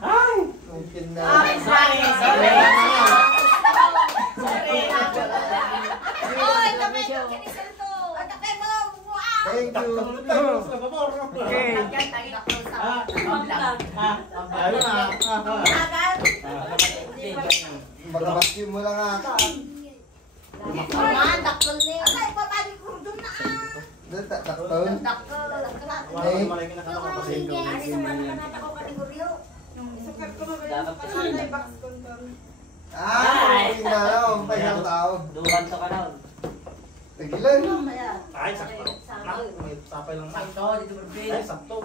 Ay! Mungkin na. Sorry. Oy, kami yung kinisal to. Atake mo. Thank you. Okay. Ayun na. Magkabasyo mo lang ata. Dakol na yun. Ay, papalik ko doon na. Dakol. Dakol. Ay, hindi na lang. Pahiyang tao. Duwan to ka daw. Tagilan. Ay, sakto. May sapay lang na. Sakto, dito bro. Ay, sakto.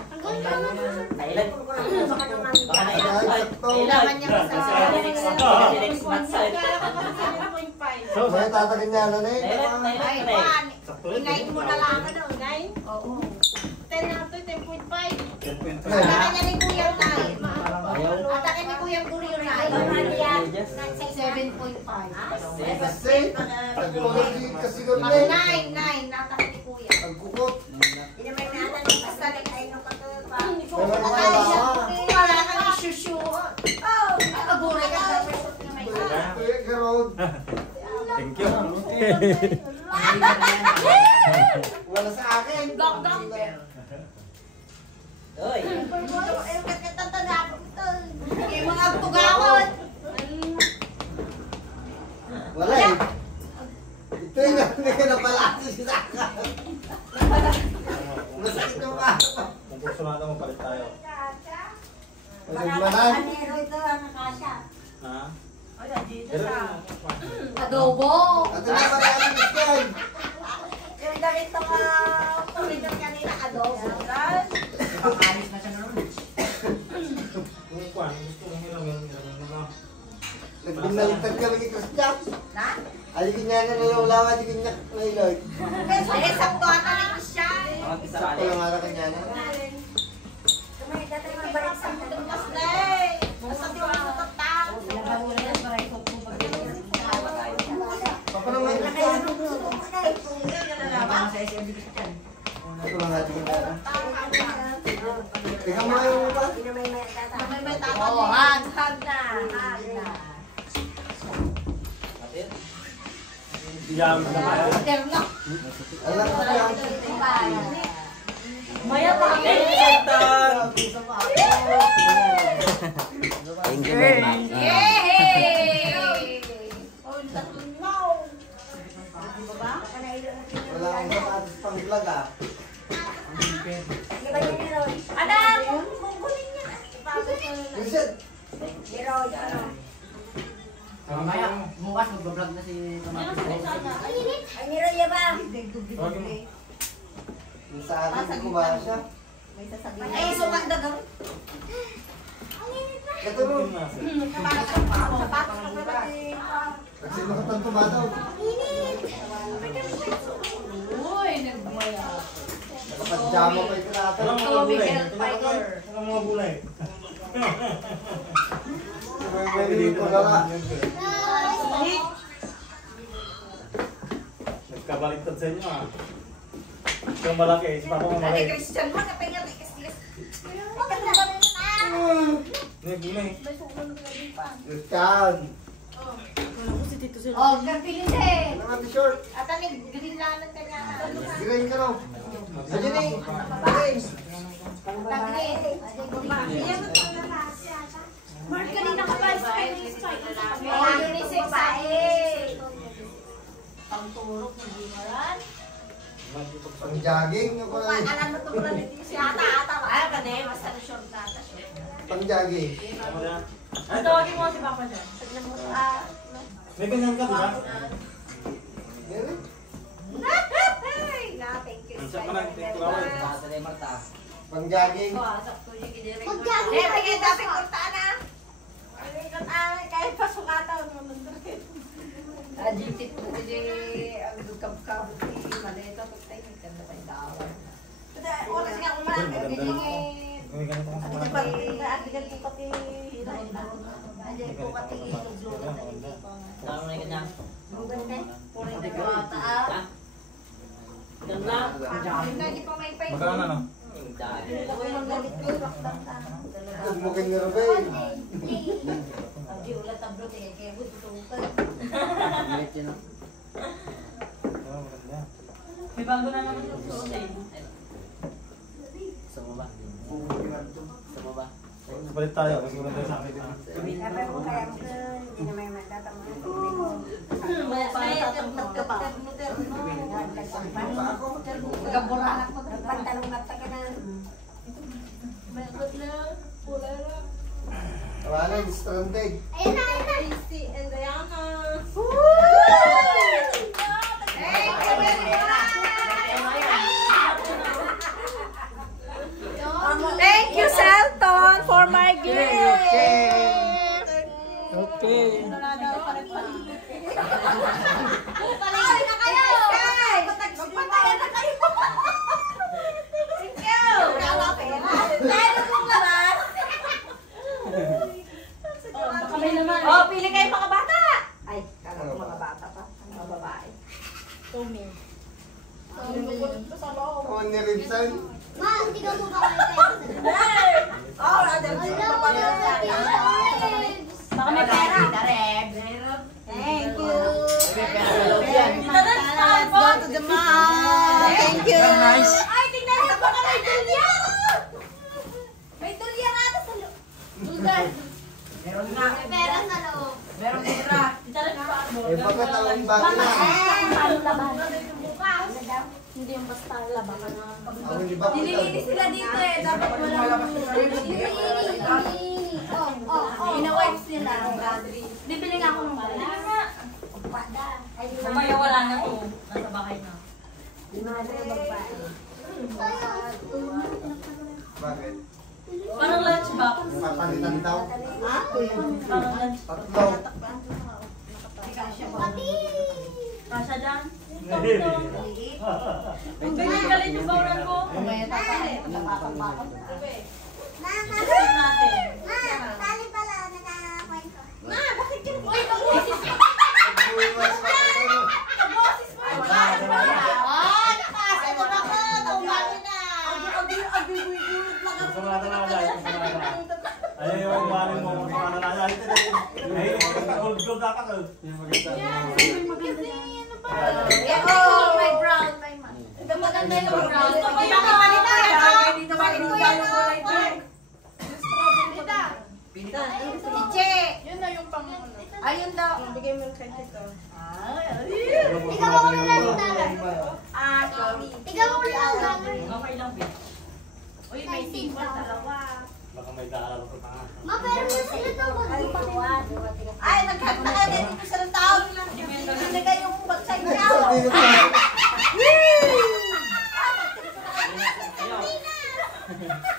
Thailand. Baka na Sakto. Kailangan niya next month sa May tatagin niya na eh. Ay, Juan. Sakto. Ingayin mo na lang ano. Ingayin? Oo. 10 na ito, 10.5. Atake niya ni Kuya Nay. Atake ni Kuya Guriyo Nay. 7.5. Kasi, kasi ko na eh. 9. Atake ni Kuya. Ang kukot. Wala kang isusyo. Oh, nakaguray ka sa Garod. Thank you. Wala sa akin. Gong. Oy. Yung mga tugawon. Wala eh. Ito yung nakalasa si Saka. Masakit yung kaso. Kung gusto natin mapalit tayo. Masagmanan. Ha? Adobo. At ito na pala ang Christian. Yung ganito ka, pumidor kanina, adobo. Pakalis na siya naman. Kung kwan, gusto mong hiram na. Nagbinaliktad kami ni Christian. Na? Aligin niya na nalawlawa, aligin niya na ilog. Kaya sakto ata ni siya. Sakto lang ara kanya na. Mas day. Basta di wala tatang. Papanamay Christian. Ito lang ating na. Tingnan mo yung ba? May tatang. Oh, hag na. Diyam na tayo. Alam ko yan. Maya pa. Thank you very much. Yay! Oh, natunaw. Wala akong sapatos pang vlog ah. Anak, kukunin niya. Christian! Mamaya, bukas mag-vlog na si Tomato. Ay, niraya ba? Yung sa akin, ko ba siya? Ay, sumagdag ako. Ito mo. Kasi nakatang tumataw. Uy, nagmaya. Nakapajama pa yung kinata. Anong mga gulay? Anong mga gulay? May ko lang. Nagkabaliktad sa inyo ah. Yung malaki, si Papa mo Ay, malaki. Christian, mga pinga may kasiyas. May gulay. Christian! Oh, gagpilin din. Ano nga t-shirt? At ang nagdilanan ka niya. Green ka no? Ayan eh. Green. Tagre. Mark, kanina ka ba? Oh, unisex sa pangturok ng gimaran. Ang jogging. Alam mo ito pala nito si Ata. Ay, kade, basta na short ata. Pang jogging. Tama na. Tawagin mo si Papa dyan. May ganyan ka, di ba? Meron? Thank you. Isa ka na, thank you kawal. Saturday, Marta. Pang jogging. Eh, tingin dapat kurta na. Kahit pasukata. Adjective ko kasi ang dukab-kabot ni Maleta. Pagtay, may ganda tayo dawan. Oras nga umaga, bibigay. May ganito kang Ano kumanta. ba? Naagigan ko pati. Andiyan ko pati ituglugan na hindi ko. Tama na yung kanyang. Puray na bata ah. Ganda. Hindi pa may pay. Magkano no? Ako yung galit ko. Bakbak ah. Tapos bukin ni Robay. Abi ulat ang brote kaya buto tutukan. Medyo na. Oh, maganda. May bago na naman yung suot eh. Gusto mo ba? Gusto mo ba? Balik tayo. Mas maganda sa akin. Kapag mo kaya mo hindi na may magtatama. Nagaburanak mo. Pantalong na taga na. Tawanan, stranded. Ayun na, ayun na. Christy and Diana. Thank you very much. Thank you, Selton, for my gift. Okay. Ay, na kayo! Magpatayan na kayo! Thank you! Tayo mong labas! Kami naman. Oh, pili kayo mga bata. Ay, kala ko mga bata pa. Mga babae. Tumi. Oh, ni Ribson. Ma, hindi ka mo ba kayo? Oh, ada Baka may pera. Thank you. May pera na daw yan. Let's go to the mall. Thank you. Nice. Ay, tingnan niyo baka may tulya! May tulya nga ata sa loob. Meron nga. May pera sa loob. Meron pera. Eh, bakit ang bago na? Hindi yung basta labakan na. Ako ni bakit Nililinis sila dito eh. Dapat walang Ina-wipes nila. Bibili nga ako ng wala. Pada. Ay, di Mamaya wala na to. Nasa bahay na. Bakit? Parang lunch box. Papalitan daw. Parang lunch. Tatlo. Kasha dyan. Ang galit yung baunan ko. Mamaya tapalit. Kasi natin. Tali pala, nakakwento. Ma, bakit yung Buwas pa ako. Oh, nakasano ako. Tumami na. Gusto mo natin na dahil. Ay, yung maling mo. Gusto mo na dahil. Ay, gold dapat. Yung maganda. Oh, my brown. Ito maganda yung brown. Gusto ko yung Dito ba yung kulay pink? Iche. Yun na yung pang... Ayun daw. Bigay mo kay Tito. Ikaw ako nila ng dollar. Sorry. Ikaw ako nila ng dollar. Okay lang, bitch. Uy, may simple dalawa. Baka may daaral ko pa nga. Ma, pero yung sila daw magpapagawa. Ay, nagkanta ka din dito sa tao. Binigay yung bagsay niya. Sabi ko pa.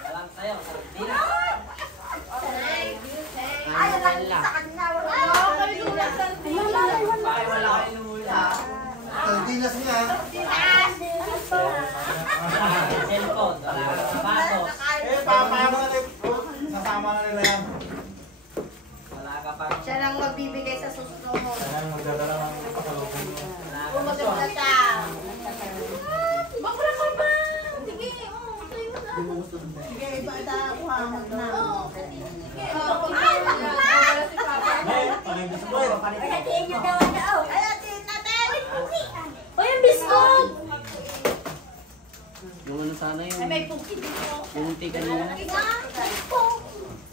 Walang sayo. Ay, lang sa kanya. Bakit wala kayo nula? Sardinas nga. Cellphone. Wala ka sapatos. Eh, paano na sasama na nila yan. Wala ka pa. Siya lang magbibigay sa susunod. Kaya magdadala ng pasalubong mo. Wala ka Pumunta pa. na siya. Bakla ka ba? Sige, tayo na. Sige, iba ita kuha mo na. Ay, bakla! Hey, paling gusto mo eh. Pagkatiin niyo daw daw. Ay, atin natin. Uy, ang biskot! Yung ano sana yung... Ay, may puki dito. Yung tika niya.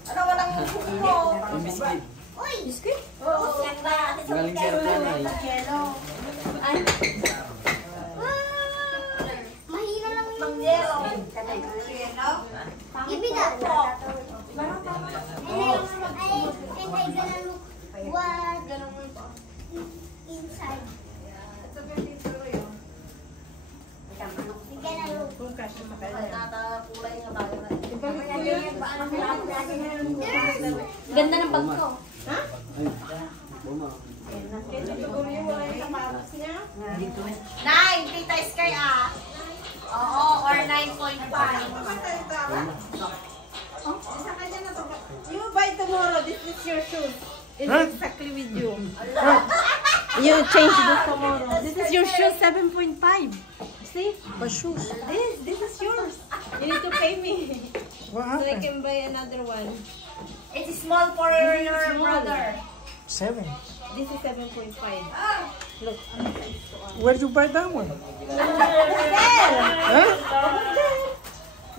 Ano, walang kuko. Yung biscuit. Uy! Biscuit? Oo. Galing si Artana eh. Ay. Mahina lang yung Pangyero. Ibida. Ay, gonna look what inside. Gonna look. Kulay nga tayo na. Ganda ng bag ko. Ay, buma. Nine, Tita Sky ah. Oo, or 9.5. You buy tomorrow, this is your shoes. It's exactly with you. You change this tomorrow. This is your shoes, 7.5. See? For shoes. This is yours. You need to pay me. What So I happened? can buy another one. It's small for your brother. 7. This is 7.5. Look. Where'd you buy that one? Huh?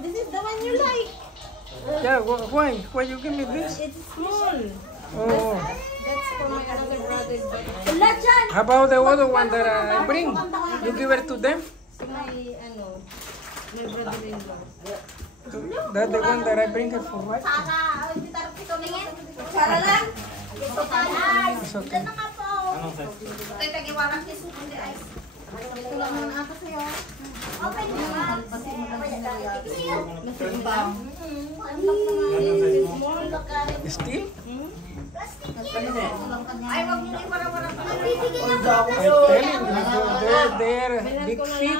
This is the one you like. Yeah, why? Why you give me this? It's small. Oh, That's for my other brother. But Wala dyan. how about the other one that I bring? You give it to them? so my brother-in-law. That's the one that I bring it for what? Sara lang. Ito ka lang. It's okay. Ito nga po. Ito'y tagiwarang kiso. Hindi ay. Ito lang ang ako sa'yo. Okay naman. Still? Ay, wag mo yung warang-warang. I'm telling you, they're big feet.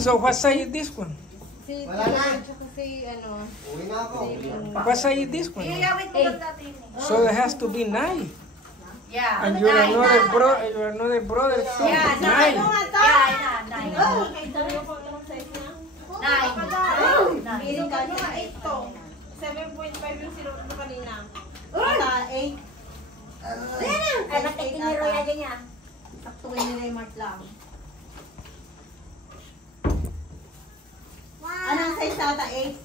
So what size this one? Si Wala na. tsaka si Uwi na ako. What size this one? Iyawit ko lang dati yun eh. So it has to be 9. Yeah. And you're another brother. So Yeah, 9. nine. Piling ka nyo nga 8 to. 7.5 yung sinuot mo kanina. Basta 8. Ay, nakikiniro yan niya. Saktuin nila yung mark lang. Anong size ata? 8?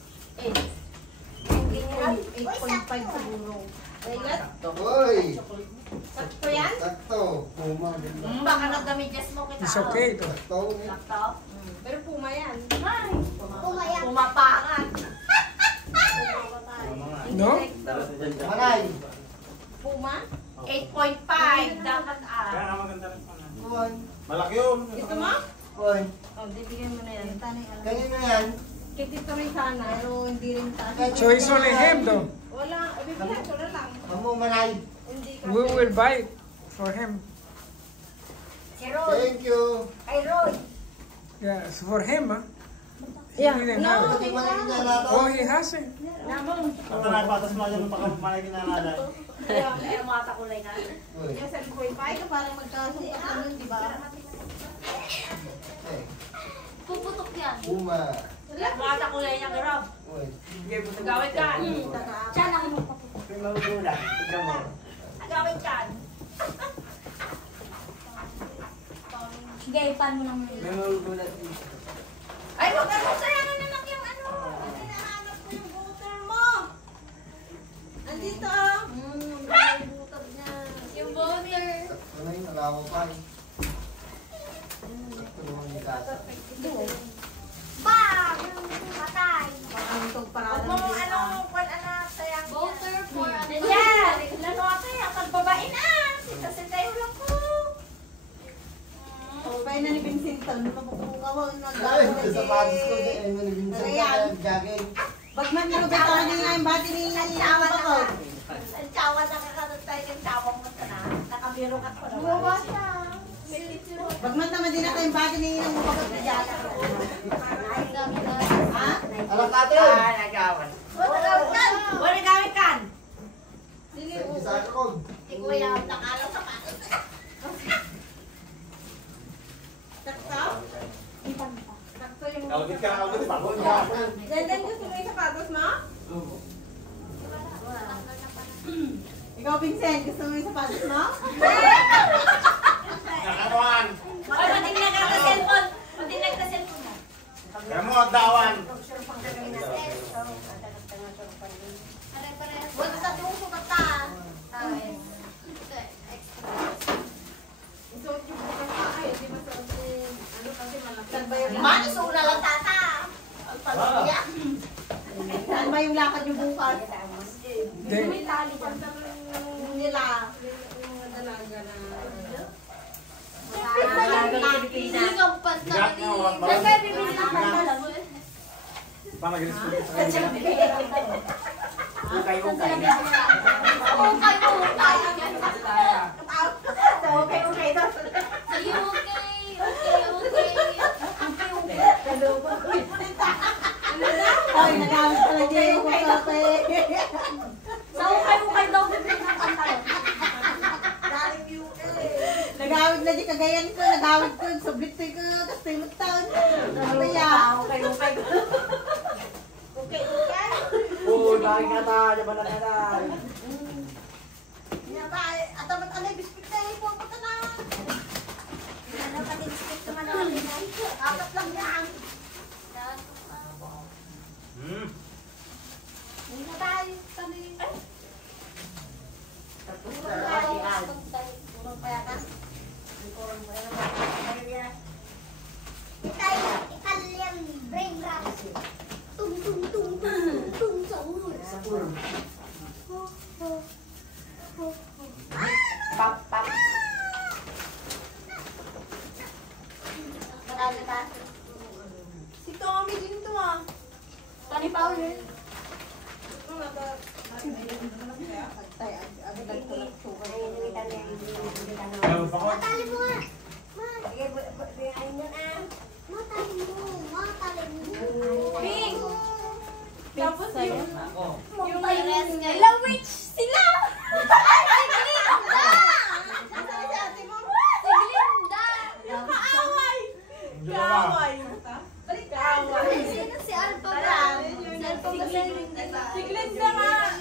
8.5 siguro. Ayun. Uy! Sakto yan? Sakto. Puma. Baka nagdamidyas mo kita. It's okay. Sakto. Laptop. Pero Puma yan. Ay, pumapangan. No? Manay. Puma? 8.5 dapat Kaya nga maganda rin pa na. Kuhan. Malaki yun. Gusto mo? Kuhan. Oh, bibigyan mo na yan. Kanino yan? Kay Tito rin sana. Pero hindi rin sana. So it's only him though. Wala. Bibigyan ko na lang. Mamu Manay. Hindi ka. We will buy it for him. Si Roy. Thank you. Kay Roy. Yeah, it's for him, huh? He Yeah. didn't No, have it. Hindi Manay kinalato. Oh, he hasn't. Ang tanay patas mo dyan ng pagkamalay kinalala. Ay, mata kulay na. Uy. yung 7.5 parang magkasumpat lang yun, di ba? Eh, Puputok yan. Puma. Mata kulay niya, Rob. Uy. Gawin ka. Diyan ako magpaputok. Gawin ka. Sige, ipan mo naman yun. Ay, wag ka sayangan naman yung ano. Hinahanap ko yung butter mo. Andito ah. Yung butter niya. Yung butter. Ano yung nalawa pa eh. Ito naman yung gata. Bang! Patay. Ang itong Huwag parada mo ng ano, kung ano, sayang niya. Butter for Yan! Lalo ate, ang pagbabae na. Kasi tayo lang po. Pabay na ni Vincenton. Mapapukawang Ay, sa patis ko din. Ay, manibinsan Ayan. ka. Jogging. Bagman nyo ba tayo nga yung bati ni Sansawa na Bakot? ka. Sansawa na ka tayo ng tawag mo sa na. Nakabiro ka pa naman. Buwa siya. Bagman naman din natin yung bati ni Bakot na dyan. Ha? Alam ka ito. nagawan. Wala gawin kan. Sige, Sa akin ko. Si Kuya, nakalaw sa patos. sakto? Sakto yung... Kalagit ka, kalagit. Pagod ka. Dandan gusto mo yung sapatos mo? Ikaw, Vincent, gusto mo yung sapatos mo? Nakakuhan. Ay, pati nagka-cellphone. Pati nagka-cellphone mo. Kaya mo, dawan. Huwag sa tuso ka ta. Isuot yung bukas ka. Ay, hindi masuot yung... Ano kasi malapit ba yung... Manis una lang tata. Ang pamilya. Saan ba yung lakad yung bukas? They, May tali dyan. Yung nila. Yung mga dalaga na... Sinampas na Bigat nga, wala- Saan kayo bibili ng pantalan? Panagilis ko sa kanya. Ukay. Ukay daw. Ay, nagamit pala dyan yung kape. Sa ukay daw bibili ng pantalan. Nagawid na di kagayan ko, nagawid ko, sublit ko, kasi magtaon. Ano ba yan? Ukay. Okay. Bakit nga tayo, diba na tayo? Atamat alay biskuit na yung pupunta na. Ano pa din biskuit naman natin? Apat lang yan. Hindi na tayo. Sabi. Purong paya ka. Purong paya ka. Italian brain rot. Tung tung tung tung tung sa ulo. Sa ulo. Pap, pap. Marami pa. Si Tommy din to ah. Tani Paul yun. Matali mo nga. Ayun yun ah. Matali mo. Matali mo. Pink. Tapos yung... Yung mayres nga. Hello, witch sila! Ay, Glinda! Nasaan si ate mo? Si Glinda! Yung kaaway! Kaaway! Balik kaaway! Sino si Alpa ba? Si Alpa ba si Glinda? Si Glinda nga!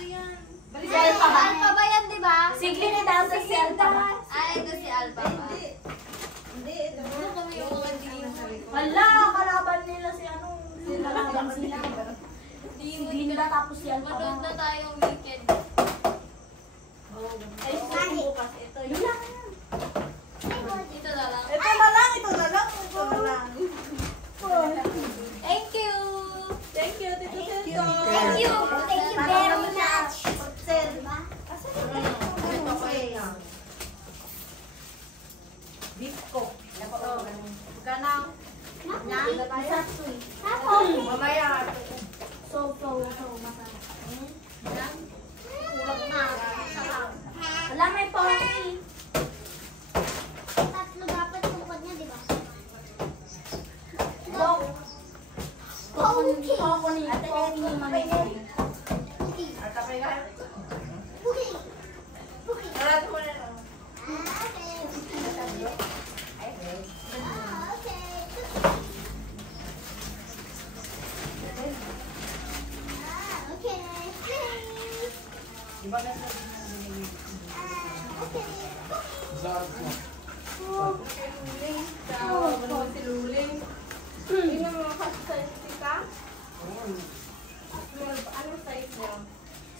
Si Alpa ba yan, di ba? Si Glinda daw si Alpa. Ay, ito si Alpa ba? Hala, kalaban nila si ano. Kalaban sila. Si Glinda tapos si Alpa. Manood na tayong weekend. Ay, susunod bukas. Ito yun lang. Dito na lang. Ito na lang, ito na lang. Ito na lang. Thank you! Thank you, Tito Tito. Thank you! Thank you very much! Hotel ba? Ito pa yun. Bisco. Ganang. Mamaya. So, masarap. Kulang na. Wala, may pony. Tatlo dapat tungkod niya, di ba? Pony. Pony. At tapay ka. Buki! Buki! Tara, ito mo na lang. Diba ganda din ang binigay? Luling. Ano si Luling? Yun ang mga kasi ka? Anong size niya?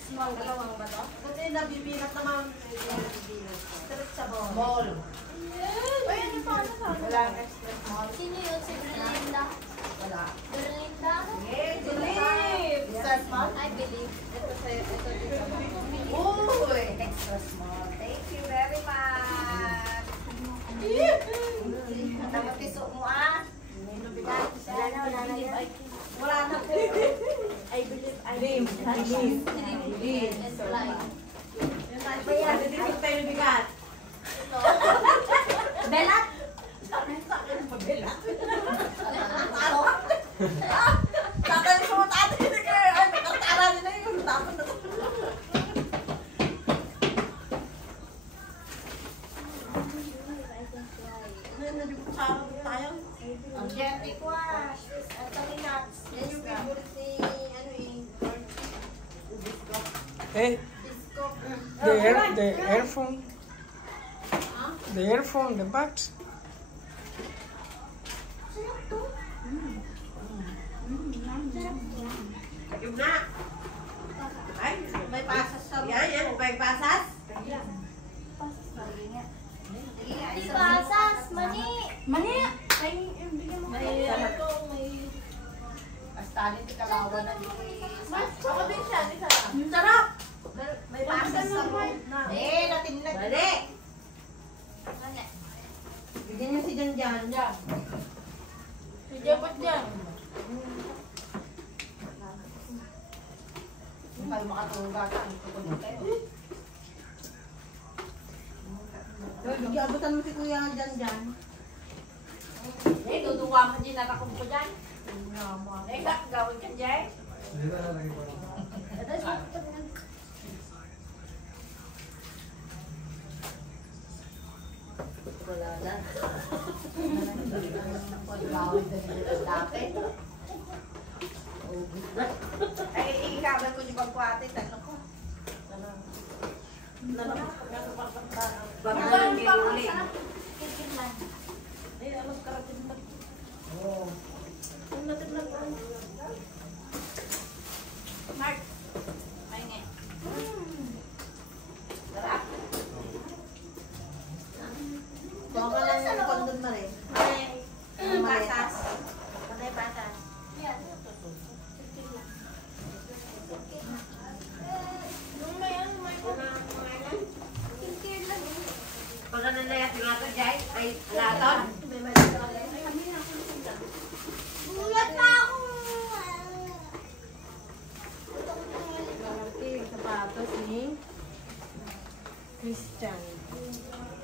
Small. Dalawang ba to? Kasi nabibilat naman. Straight sa ball. Small. Ay, ano pa? Ano pa? Wala ang extra small. Sino yun? Si Berlinda? Wala. Berlinda? Yes, believe. Extra small? I believe. Ito sa'yo. Ito dito. Uy, extra small. Thank you very much. Dapat piso mo ah. Wala na yan. Wala na po. I believe. I Believe. believe. Believe. And fly. Kaya, dito tayo bigat. Belat? Belat? Tatay mo, tatay na kayo. Ay, nakatara nila yung tapon na to. Ang jetty ko ah. Ito ni Nats. Yan yung favorite ni, ano The earphone. The earphone, the buds. Yung na. Ay, may pasas sa... Yan, may pasas. Di pasas. Mani. Mani! May basta din kalawan na dito. Ako din siya, di sarap. Sarap! May pasas sa na. Natinlag. Bali! Bigyan niyo si Janjan. Si Jabot dyan. Hindi kayo makatulog ata. Tutulog kayo. Abutan mo si Kuya Janjan. Tutuwa mo din na ko dyan. Gawin ka dyan. Wala na. Gawin ka dyan dati. Ay, ikabal ko yung pagkuhati. Tanong ko. Babang ni Uli. Mark. Maingi. Sarap. Baka ka lang yung kondom na rin. Pasas. Patay pasas. Pag nanayat nga ito, Jai, ay laton.